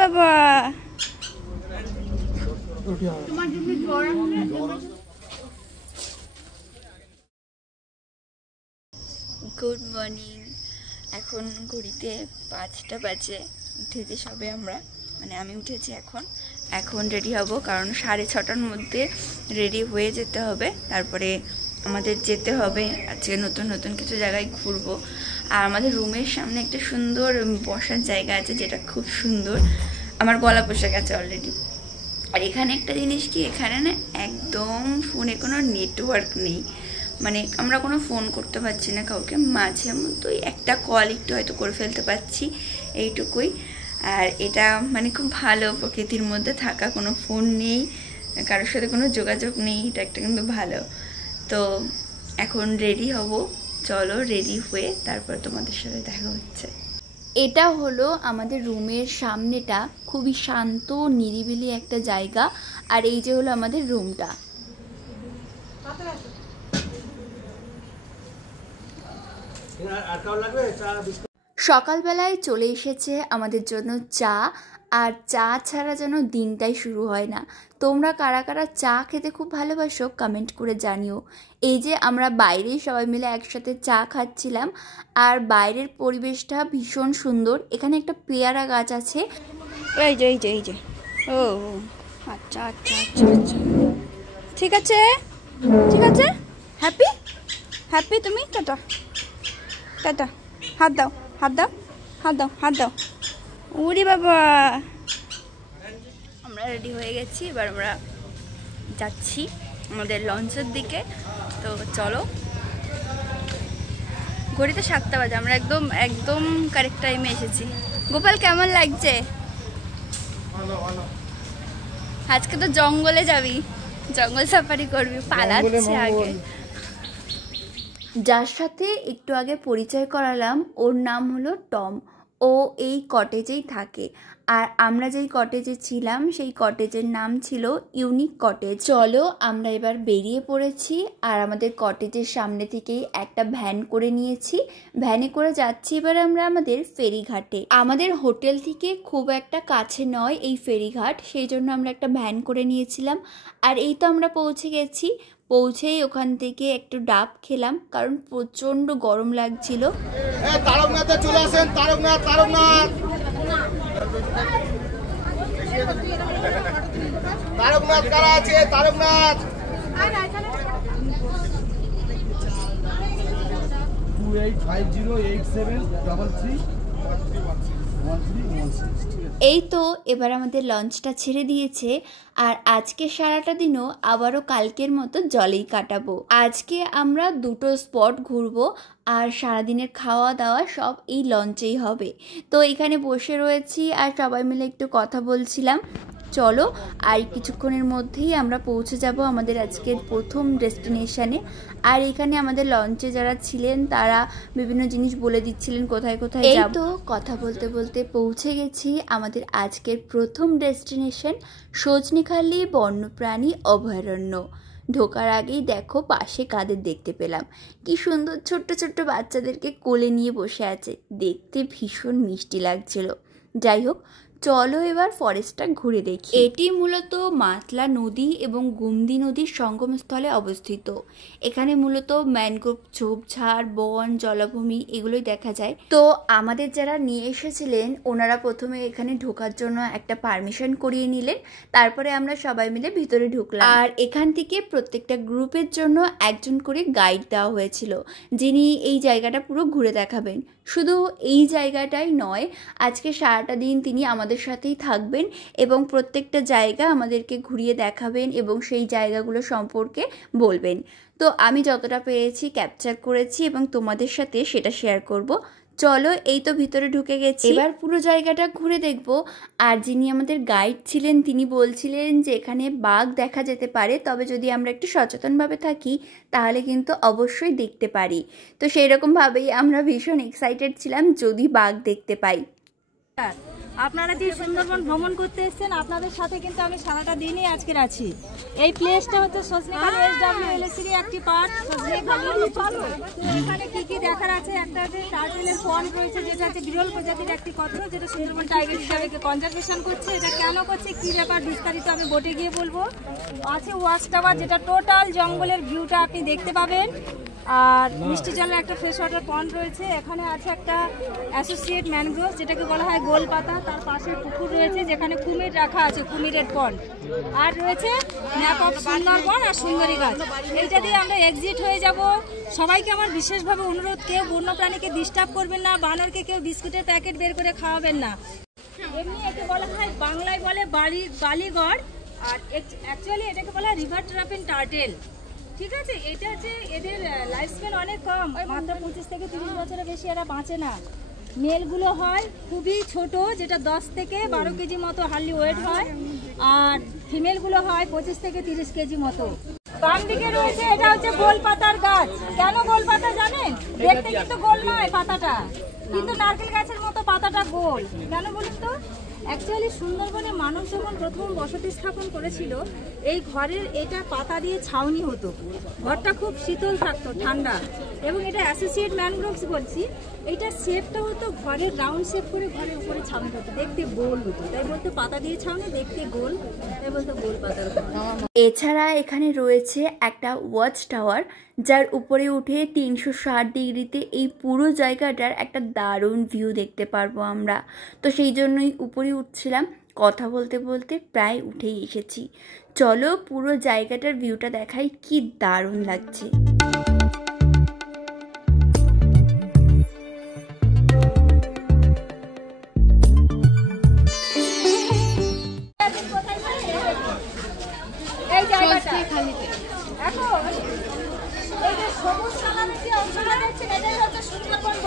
বাবা good morning. এখন ঘড়িতে 5টা বাজে। উঠেছি সবে আমরা, মানে আমি উঠেছি এখন রেডি হব, কারণ 6:30টার মধ্যে রেডি হয়ে যেতে হবে। তারপরে আমাদের যেতে হবে আজকে নতুন নতুন কিছু জায়গায় ঘুরবো। আর আমাদের রুমের সামনে একটা সুন্দর বসার জায়গা আছে, যেটা খুব সুন্দর। আমার গলা বসে গেছে অলরেডি। আর এখানে একটা জিনিস কি, এখানে না একদম ফোনে কোনো নেটওয়ার্ক নেই, মানে আমরা কোনো ফোন করতে পারছি না কাউকে। মাঝে মধ্যেই একটা কল একটু হয়তো করে ফেলতে পারছি, এইটুকুই। আর এটা মানে খুব ভালো, প্রকৃতির মধ্যে থাকা, কোনো ফোন নেই, কারোর সাথে কোনো যোগাযোগ নেই, এটা একটা কিন্তু ভালো। তো এখন রেডি হব, চলো রেডি হয়ে তারপর তোমাদের সাথে দেখা হচ্ছে। এটা হলো আমাদের রুমের সামনেটা, খুবই শান্ত নিরিবিলি একটা জায়গা। আর এই যে হলো আমাদের রুমটা। সকালবেলায় চলে এসেছে আমাদের জন্য চা, আর চা ছাড়া যেন দিনটাই শুরু হয় না। তোমরা কারা কারা চা খেতে খুব ভালোবাসো কমেন্ট করে জানিও। এই যে আমরা বাইরেই সবাই মিলে একসাথে চা খাচ্ছিলাম, আর বাইরের পরিবেশটা ভীষণ সুন্দর। এখানে একটা পেয়ারা গাছ আছে, এই যে এই যে এই যে। ও আচ্ছা আচ্ছা আচ্ছা আচ্ছা, ঠিক আছে ঠিক আছে। হ্যাপি হ্যাপি তুমি? টাটা টাটা, হাত দাও হাত দাও হাত দাও হাত দাও। ওরে বাবা, আমরা রেডি হয়ে গেছি, এবার আমরা যাচ্ছি আমাদের লঞ্চের দিকে। তো চলো, ঘড়িতে 7টা বাজে, আমরা একদম একদম কারেক্ট টাইমে এসেছি। গোপাল কেমন লাগছে? আজকে তো জঙ্গলে যাবি, জঙ্গল সাফারি করবি, পালাচ্ছে আগে। যার সাথে একটু আগে পরিচয় করালাম, ওর নাম হলো টম। ও এই কটেজেই থাকে, আর আমরা যেই কটেজে ছিলাম সেই কটেজের নাম ছিল ইউনিক কটেজ। চলো আমরা এবার বেরিয়ে পড়েছি, আর আমাদের কটেজের সামনে থেকেই একটা ভ্যান করে নিয়েছি। ভ্যানে করে যাচ্ছি এবার আমরা আমাদের ফেরিঘাটে। আমাদের হোটেল থেকে খুব একটা কাছে নয় এই ফেরিঘাট, সেই জন্য আমরা একটা ভ্যান করে নিয়েছিলাম। আর এই তো আমরা পৌঁছে গেছি। পৌঁছেই ওখান থেকে একটু ডাব খেলাম, কারণ প্রচন্ড গরম লাগছিল। তারকনাথে চলে আসেন, তারকনাথ তারকনাথ তারকনাথ কারা আছে? তারকনাথ 28508733 এই তো এবার আমাদের লঞ্চটা ছেড়ে দিয়েছে, আর আজকে সারাটা দিনও আবারও কালকের মতো জলেই কাটাবো। আজকে আমরা 2টো স্পট ঘুরবো, আর সারাদিনের খাওয়া দাওয়া সব এই লঞ্চেই হবে। তো এখানে বসে রয়েছি আর সবাই মিলে একটু কথা বলছিলাম। চলো, আর কিছুক্ষণের মধ্যেই আমরা পৌঁছে যাব আমাদের আজকের প্রথম ডেস্টিনেশনে। আর এখানে আমাদের লঞ্চে যারা ছিলেন তারা বিভিন্ন জিনিস বলে দিচ্ছিলেন কোথায় কোথায় যাব। এই তো কথা বলতে বলতে পৌঁছে গেছি আমাদের আজকের প্রথম ডেস্টিনেশন, সজনেখালি বন্যপ্রাণী অভয়ারণ্য। ঢোকার আগেই দেখো পাশে কাদের দেখতে পেলাম, কি সুন্দর ছোট্ট ছোট্ট বাচ্চাদেরকে কোলে নিয়ে বসে আছে, দেখতে ভীষণ মিষ্টি লাগছিল। যাই হোক, চলো এবার ফরেস্টটা ঘুরে দেখি। এটি মূলত মাতলা নদী এবং গুমদি নদীর সঙ্গমস্থলে অবস্থিত। এখানে মূলত ম্যানগ্রোভ, ঝোপঝাড়, বন, জলাভূমি এগুলোই দেখা যায়। তো আমাদের যারা নিয়ে এসেছিলেন ওনারা প্রথমে এখানে ঢোকার জন্য একটা পারমিশন করিয়ে নিলেন, তারপরে আমরা সবাই মিলে ভিতরে ঢুকলাম। আর এখান থেকে প্রত্যেকটা গ্রুপের জন্য একজন করে গাইড দেওয়া হয়েছিল, যিনি এই জায়গাটা পুরো ঘুরে দেখাবেন। শুধু এই জায়গাটাই নয়, আজকে সারাটা দিন তিনি আমাদের সাথেই থাকবেন এবং প্রত্যেকটা জায়গা আমাদেরকে ঘুরিয়ে দেখাবেন এবং সেই জায়গাগুলো সম্পর্কে বলবেন। তো আমি যতটা পেরেছি ক্যাপচার করেছি এবং তোমাদের সাথে সেটা শেয়ার করব। চলো, এই তো ভিতরে ঢুকে গেছি, এবার পুরো জায়গাটা ঘুরে দেখব। আর যিনি আমাদের গাইড ছিলেন তিনি বলছিলেন যে এখানে বাঘ দেখা যেতে পারে, তবে যদি আমরা একটু সচেতনভাবে থাকি তাহলে কিন্তু অবশ্যই দেখতে পারি। তো সেই রকমভাবেই আমরা ভীষণ এক্সাইটেড ছিলাম যদি বাঘ দেখতে পাই। আপনারা যে সুন্দরবন ভ্রমণ করতে এসেছেন, আপনাদের সাথে কিন্তু আমি সারাটা দিনই আজকের আছি। এই প্লেসটা হচ্ছে সজনেখালি SWLSC একটি পার্ট। এখানে কি কি দেখার আছে, একটা যে টার্টেলের পন্ড রয়েছে, যেটা হচ্ছে বিরল প্রজাতির একটি কচ্ছপ, যেটা সুন্দরবন টাইগার হিসাবে কনজারভেশন করছে। এটা কেন করছে, কি ব্যাপার, বিস্তারিত আমি বোটে গিয়ে বলবো। আছে ওয়াচ টাওয়ার, যেটা টোটাল জঙ্গলের ভিউটা আপনি দেখতে পাবেন। আর মিষ্টি জলের একটা ফ্রেশ ওয়াটার পন্ড রয়েছে। এখানে আছে একটা অ্যাসোসিয়েট ম্যানগ্রোভ, যেটাকে বলা হয় গোলপাতা। তার পাশে পুকুর রয়েছে, যেখানে কুমির রাখা আছে, কুমিরের পন্ড। আর রয়েছে ম্যাপ অফ সুন্দরবন আর সুন্দরী গাছ। এইটা দিয়ে আমরা এক্সিট হয়ে যাব। সবাইকে আমার বিশেষভাবে অনুরোধ, কেউ বন্যপ্রাণীকে ডিস্টার্ব করবেন না, বানরকে কেউ বিস্কুটের প্যাকেট বের করে খাওয়াবেন না। এমনি একে বলা হয়, বাংলায় বলে বালিগড়, আর অ্যাকচুয়ালি এটাকে বলা হয় রিভার ট্রাপিন টার্টেল। ঠিক আছে, এটা হচ্ছে এদের লাইফ স্প্যান অনেক কম, মাত্র 25 থেকে 30 বছরের বেশি এরা বাঁচে না। মেলগুলো হয় খুবই ছোট, যেটা 10 থেকে 12 কেজি মতো হার্লি ওয়েট হয়, আর ফিমেলগুলো হয় 25 থেকে 30 কেজি মতো। বাম দিকে রয়েছে, এটা হচ্ছে গোল পাতার গাছ। কেন গোল পাতা জানেন? দেখতে কিন্তু গোল নয় পাতাটা, কিন্তু নারকেল গাছের মতো পাতাটা গোল। কেন বলুন তো? অ্যাকচুয়ালি সুন্দরবনে মানুষ যখন প্রথম বসতি স্থাপন করেছিল, এই ঘরের এটা পাতা দিয়ে ছাউনি হতো। ঘরটা খুব শীতল থাকতো, ঠান্ডা। এবং এটা অ্যাসোসিয়েট ম্যানগ্রোভস বলছি। এইটা শেপটা হতো ঘরের রাউন্ড শেপ করে, ঘরের উপরে ছাউনি হতো, দেখতে গোল হতো, তাই বলতে পাতা দিয়ে ছাউনি, দেখতে গোল, তাই বলতে গোল পাতার। এছাড়া এখানে রয়েছে একটা ওয়াচ টাওয়ার, যার উপরে উঠে 360 ডিগ্রিতে এই পুরো জায়গাটার একটা দারুণ ভিউ দেখতে পারবো আমরা। তো সেই জন্যই উপরে উঠছিলাম, কথা বলতে বলতে প্রায় উঠেই এসেছি। চলো পুরো জায়গাটার ভিউটা দেখাই, কি দারুণ লাগছে।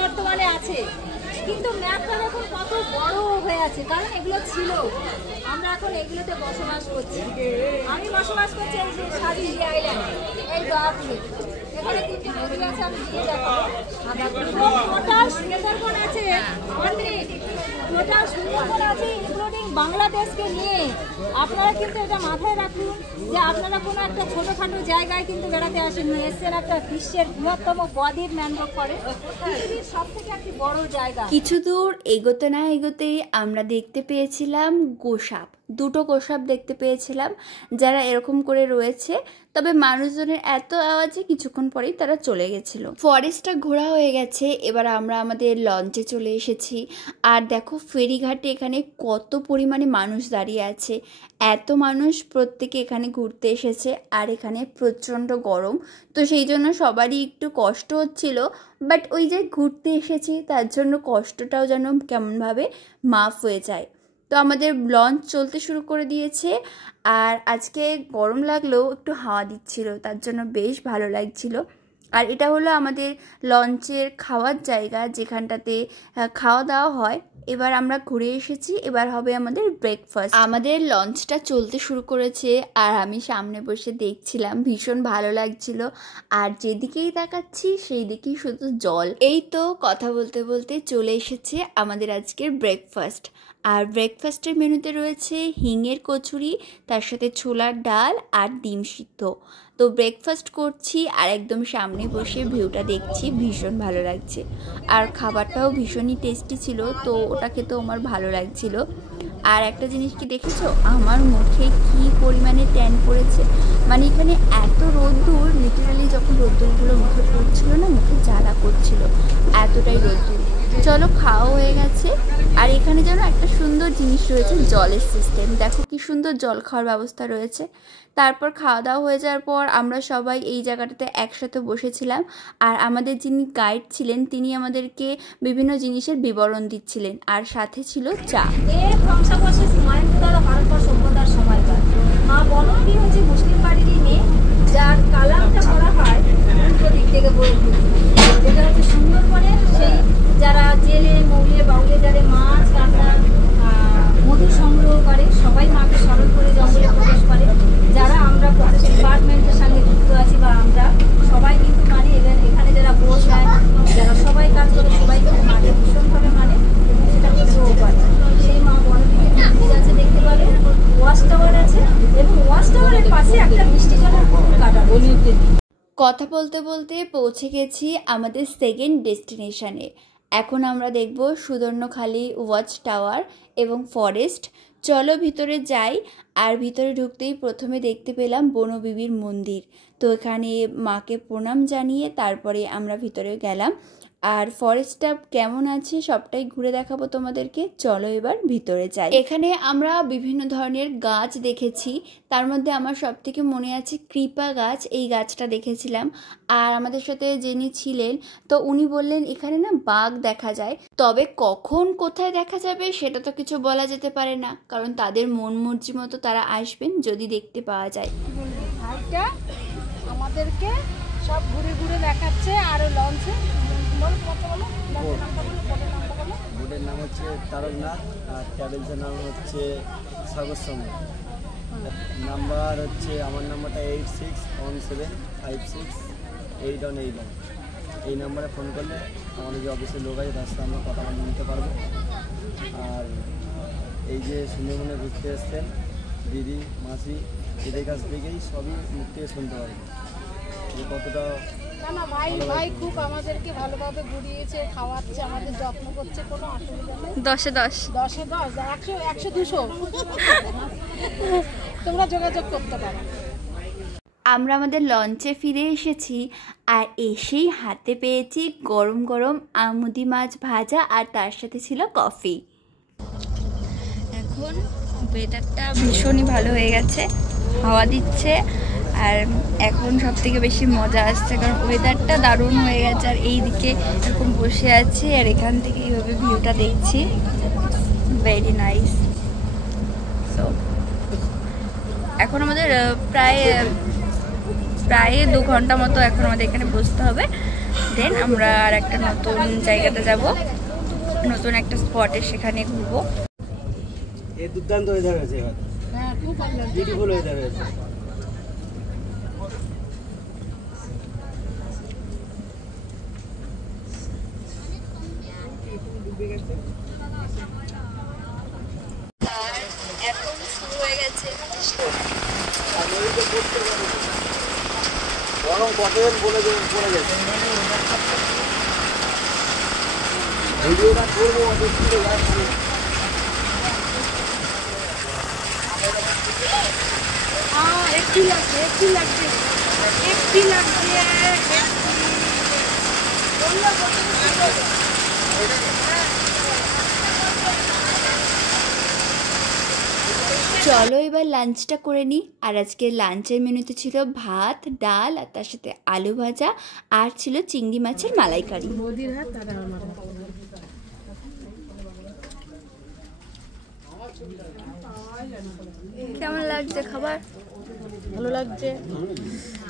বর্তমানে আছে, কিন্তু ম্যাপটা দেখুন কত বড় হয়ে আছে, কারণ এগুলো ছিল, আমরা এখন এগুলোতে বসবাস করছি। আমি বসবাস করছি এই যে সাদিয়া আইল্যান্ড, এই গাছগুলো। এখানে 3টি নদী আছে, আমি দিয়ে দেখাবো। টোটাল সুন্দরবন আছে, টোটাল সুন্দরবন আছে ইনক্লুডিং বাংলাদেশকে নিয়ে। আপনারা কিন্তু এটা মাথায় রাখুন যে আপনারা কোনো একটা ছোটোখাটো জায়গায় কিন্তু বেড়াতে আসেন, এসছেন একটা বিশ্বের বৃহত্তম বদ্বীপ ম্যানগ্রোভ ফরেস্ট, পৃথিবীর সবথেকে একটি বড় জায়গা। কিছু দূর এগোতে না এগোতেই আমরা দেখতে পেয়েছিলাম গোসাপ, দুটো গোসাপ দেখতে পেয়েছিলাম, যারা এরকম করে রয়েছে। তবে মানুষজনের এত আওয়াজে কিছুক্ষণ পরেই তারা চলে গেছিল। ফরেস্টটা ঘোরা হয়ে গেছে, এবার আমরা আমাদের লঞ্চে চলে এসেছি। আর দেখো ফেরিঘাটে এখানে কত পরিমাণে মানুষ দাঁড়িয়ে আছে, এত মানুষ, প্রত্যেকে এখানে ঘুরতে এসেছে। আর এখানে প্রচণ্ড গরম, তো সেই জন্য সবারই একটু কষ্ট হচ্ছিল। বাট ওই যে ঘুরতে এসেছি, তার জন্য কষ্টটাও যেন কেমনভাবে মাফ হয়ে যায়। তো আমাদের লঞ্চ চলতে শুরু করে দিয়েছে, আর আজকে গরম লাগলেও একটু হাওয়া দিচ্ছিল, তার জন্য বেশ ভালো লাগছিল। আর এটা হলো আমাদের লঞ্চের খাওয়ার জায়গা, যেখানটাতে খাওয়া দাওয়া হয়। এবার আমরা ঘুরে এসেছি, এবার হবে আমাদের ব্রেকফাস্ট। আমাদের লঞ্চটা চলতে শুরু করেছে, আর আমি সামনে বসে দেখছিলাম, ভীষণ ভালো লাগছিল। আর যেদিকেই তাকাচ্ছি সেই দিকেই শুধু জল। এই তো কথা বলতে বলতে চলে এসেছে আমাদের আজকের ব্রেকফাস্ট। আর ব্রেকফাস্টের মেনুতে রয়েছে হিঙের কচুরি, তার সাথে ছোলার ডাল আর ডিম সিদ্ধ। তো ব্রেকফাস্ট করছি আর একদম সামনে বসে ভিউটা দেখছি, ভীষণ ভালো লাগছে। আর খাবারটাও ভীষণই টেস্টি ছিল, তো ওটা খেতেও আমার ভালো লাগছিল। আর একটা জিনিস কি দেখেছো, আমার মুখে কি পরিমাণে ট্যান পড়েছে, মানে এখানে এত রোদ্দুর, লিটারালি যখন রোদ্দুরগুলো মুখে পড়ছিল না, মুখে জ্বালা করছিল, এতটাই রোদ্দুর। চলো খাওয়া হয়ে গেছে। আর এখানে যেন একটা সুন্দর জিনিস রয়েছে, জলের সিস্টেম, দেখো কি সুন্দর জল খাওয়ার ব্যবস্থা রয়েছে। তারপর খাওয়া দাওয়া হয়ে যাওয়ার পর আমরা সবাই এই জায়গাটাতে একসাথে বসেছিলাম। আর আমাদের যিনি গাইড ছিলেন, তিনি আমাদেরকে বিভিন্ন জিনিসের বিবরণ দিচ্ছিলেন, আর সাথে ছিল চা। ভারতবর্ষ সভ্যতার সময়কার মা বনবী হচ্ছে মুসলিম বাড়িরই মেয়ে, যার কালামটা করা হয় উল্টো দিক থেকে বয়ে, যেটা হচ্ছে সুন্দরবনের সেই যারা জেলে মৌলে বাউলে যারা মাছ কাঁকড়া মধু সংগ্রহ করে, সবাই মাকে স্মরণ করে জঙ্গলে প্রবেশ করে। যারা আমরা ডিপার্টমেন্টের সঙ্গে যুক্ত আছি বা আমরা সবাই কিন্তু মানি, এখানে যারা বোস হয়, যারা সবাই কাজ করে, সবাই কিন্তু মাকে ভীষণভাবে মানে, এবং সেটা করতেও পারে। সেই মা কথা বলতে বলতে পৌঁছে গেছি আমাদের সেকেন্ড ডেস্টিনেশনে। এখন আমরা দেখব সুদর্ণখালি ওয়াচ টাওয়ার এবং ফরেস্ট। চলো ভিতরে যাই। আর ভিতরে ঢুকতেই প্রথমে দেখতে পেলাম বনবিবির মন্দির। তো এখানে মাকে প্রণাম জানিয়ে তারপরে আমরা ভিতরে গেলাম। আর ফরেস্টটা কেমন আছে সবটাই ঘুরে দেখাবো তোমাদেরকে। চলো এবার ভিতরে যাই। এখানে আমরা বিভিন্ন ধরনের গাছ দেখেছি, তার মধ্যে আমার সবথেকে মনে আছে কৃপা গাছ। এই গাছটা দেখেছিলাম। আর আমাদের সাথে যিনি ছিলেন তো উনি বললেন এখানে না বাঘ দেখা যায়, তবে কখন কোথায় দেখা যাবে সেটা তো কিছু বলা যেতে পারে না, কারণ তাদের মন মর্জি মতো তারা আসবেন যদি দেখতে পাওয়া যায়। ভাইটা আমাদেরকে সব ঘুরে ঘুরে দেখাচ্ছে। আর লঞ্চে বোটের নাম হচ্ছে তারকনাথ আর ট্রাভেলসের নাম হচ্ছে সাগর সঙ্গে। নাম্বার হচ্ছে আমার নাম্বারটা 8617568181। এই নাম্বারে ফোন করলে আমাদের যে অফিসের লোক আছে তার সাথে আমরা কথা নিতে পারবো। আর এই যে সুন্দরবনে ঘুরতে এসছেন দিদি মাসি, এদের কাছ থেকেই সবই মুখ থেকে শুনতে পারবো যে কতটা না ভাই খুব আমাদেরকে ভালোভাবে ঘুরিয়েছে, খাওয়াচ্ছে, আমাদের যত্ন করছে, কোনো অসুবিধা নেই। 10-এ 10 10-এ 10, 100 200 তোমরা যোগাযোগ করতে পারো। আমরা আমাদের লঞ্চে ফিরে এসেছি আর এসেই হাতে পেয়েছি গরম গরম আমুদি মাছ ভাজা আর তার সাথে ছিল কফি। এখন ওয়েদারটা ভীষণই ভালো হয়ে গেছে, হাওয়া দিচ্ছে। আর এখন সব থেকে বেশি মজা আসছে কারণ ওয়েদারটা দারুণ হয়ে গেছে। আর এই দিকে এরকম বসে আছি আর এখান থেকে এইভাবে ভিউটা দেখছি, ভেরি নাইস। সো এখন আমাদের প্রায় 2 ঘন্টা মতো এখন আমাদের এখানে বসতে হবে। দেন আমরা আর একটা নতুন জায়গাতে যাব, নতুন একটা স্পটে, সেখানে ঘুরবো। এই দুর্দান্ত ওয়েদার হয়েছে, হ্যাঁ খুব ভালো লাগছে, বিউটিফুল ওয়েদার হয়েছে। এখন শুরু হয়ে গেছে গরম কতদিন বলে গেছে ভিডিওটা করবো একটু লাগছে চলো এবার লাঞ্চটা করে নিই। আর আজকের লাঞ্চের মেনুতে ছিল ভাত, ডাল আর তার সাথে আলু ভাজা আর ছিল চিংড়ি মাছের মালাইকারি। মোদির হাত আর আমার কেমন লাগছে খাবার? ভালো লাগছে।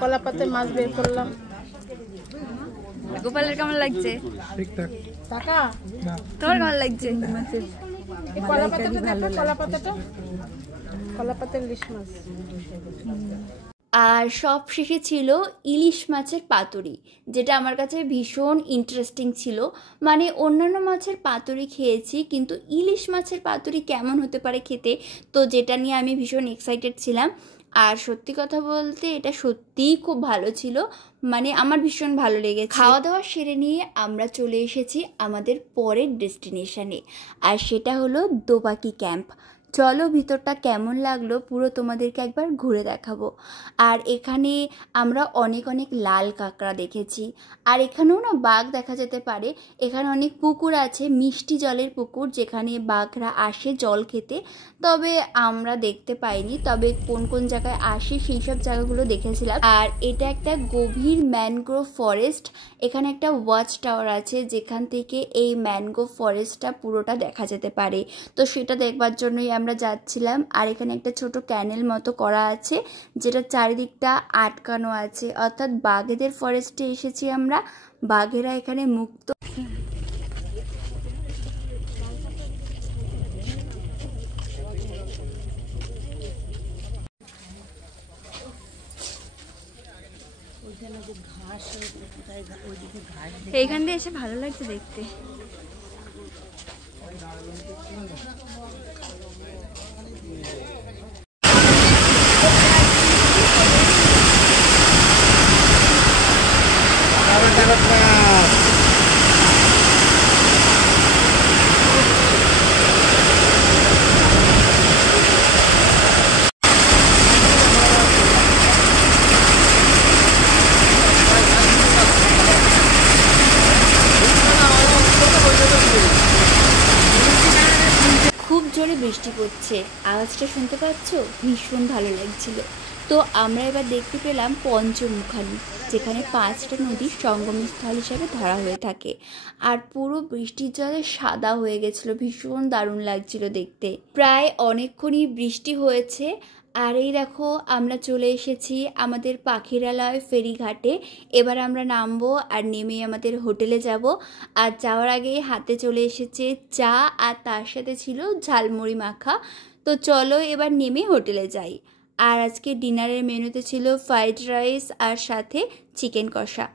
কলা পাতে মাছ বের করলাম। গোপালের কেমন লাগছে? টাকা তোমার কেমন লাগছে? কলা পাতাটা দেখো, কলা পাতার ইলিশ মাছ। আর সব শেষে ছিল ইলিশ মাছের পাতুরি, যেটা আমার কাছে ভীষণ ইন্টারেস্টিং ছিল। মানে অন্যান্য মাছের পাতুরি খেয়েছি, কিন্তু ইলিশ মাছের পাতুরি কেমন হতে পারে খেতে, তো যেটা নিয়ে আমি ভীষণ এক্সাইটেড ছিলাম। আর সত্যি কথা বলতে এটা সত্যিই খুব ভালো ছিল, মানে আমার ভীষণ ভালো লেগেছে। খাওয়া দাওয়া সেরে নিয়ে আমরা চলে এসেছি আমাদের পরের ডেস্টিনেশনে, আর সেটা হলো দোবাকি ক্যাম্প। চলো ভিতরটা কেমন লাগলো পুরো তোমাদেরকে একবার ঘুরে দেখাবো। আর এখানে আমরা অনেক লাল কাঁকড়া দেখেছি। আর এখানেও না বাঘ দেখা যেতে পারে। এখানে অনেক পুকুর আছে, মিষ্টি জলের পুকুর, যেখানে বাঘরা আসে জল খেতে। তবে আমরা দেখতে পাইনি, তবে কোন কোন জায়গায় আসে সেই সব জায়গাগুলো দেখেছিলাম। আর এটা একটা গভীর ম্যানগ্রোভ ফরেস্ট। এখানে একটা ওয়াচ টাওয়ার আছে যেখান থেকে এই ম্যানগ্রোভ ফরেস্টটা পুরোটা দেখা যেতে পারে। তো সেটা দেখবার জন্যই আমরা যাচ্ছিলাম। আর এখানে একটা ছোট ক্যানেল মতো করা আছে যেটা চারিদিকটা আটকানো আছে, অর্থাৎ বাঘেদের ফরেস্টে এসেছি আমরা। বাঘেরা এখানে মুক্ত। এইখান দিয়ে এসে ভালো লাগছে দেখতে। বৃষ্টি পড়ছে, আওয়াজটা শুনতে পাচ্ছ? ভীষণ ভালো লাগছিল। তো আমরা এবার দেখতে পেলাম পঞ্চমুখানি, যেখানে 5টা নদীর সঙ্গমস্থল হিসাবে ধরা হয়ে থাকে। আর পুরো বৃষ্টির জলে সাদা হয়ে গেছিলো, ভীষণ দারুণ লাগছিল দেখতে। প্রায় অনেকক্ষণই বৃষ্টি হয়েছে। আর এই দেখো আমরা চলে এসেছি আমাদের পাখিরালয় ফেরিঘাটে। এবার আমরা নামবো আর নেমে আমাদের হোটেলে যাব। আর যাওয়ার আগে হাতে চলে এসেছে চা, আর তার সাথে ছিল ঝালমুড়ি মাখা। তো চলো এবার নেমে হোটেলে যাই। আর আজকে ডিনারের মেনুতে ছিল ফ্রাইড রাইস আর সাথে চিকেন কষা।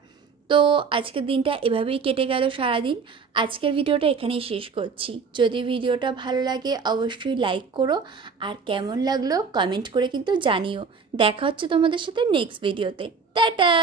তো আজকের দিনটা এভাবেই কেটে গেল সারাদিন। আজকের ভিডিওটা এখানেই শেষ করছি। যদি ভিডিওটা ভালো লাগে অবশ্যই লাইক করো, আর কেমন লাগলো কমেন্ট করে কিন্তু জানিও। দেখা হচ্ছে তোমাদের সাথে নেক্সট ভিডিওতে। টাটা।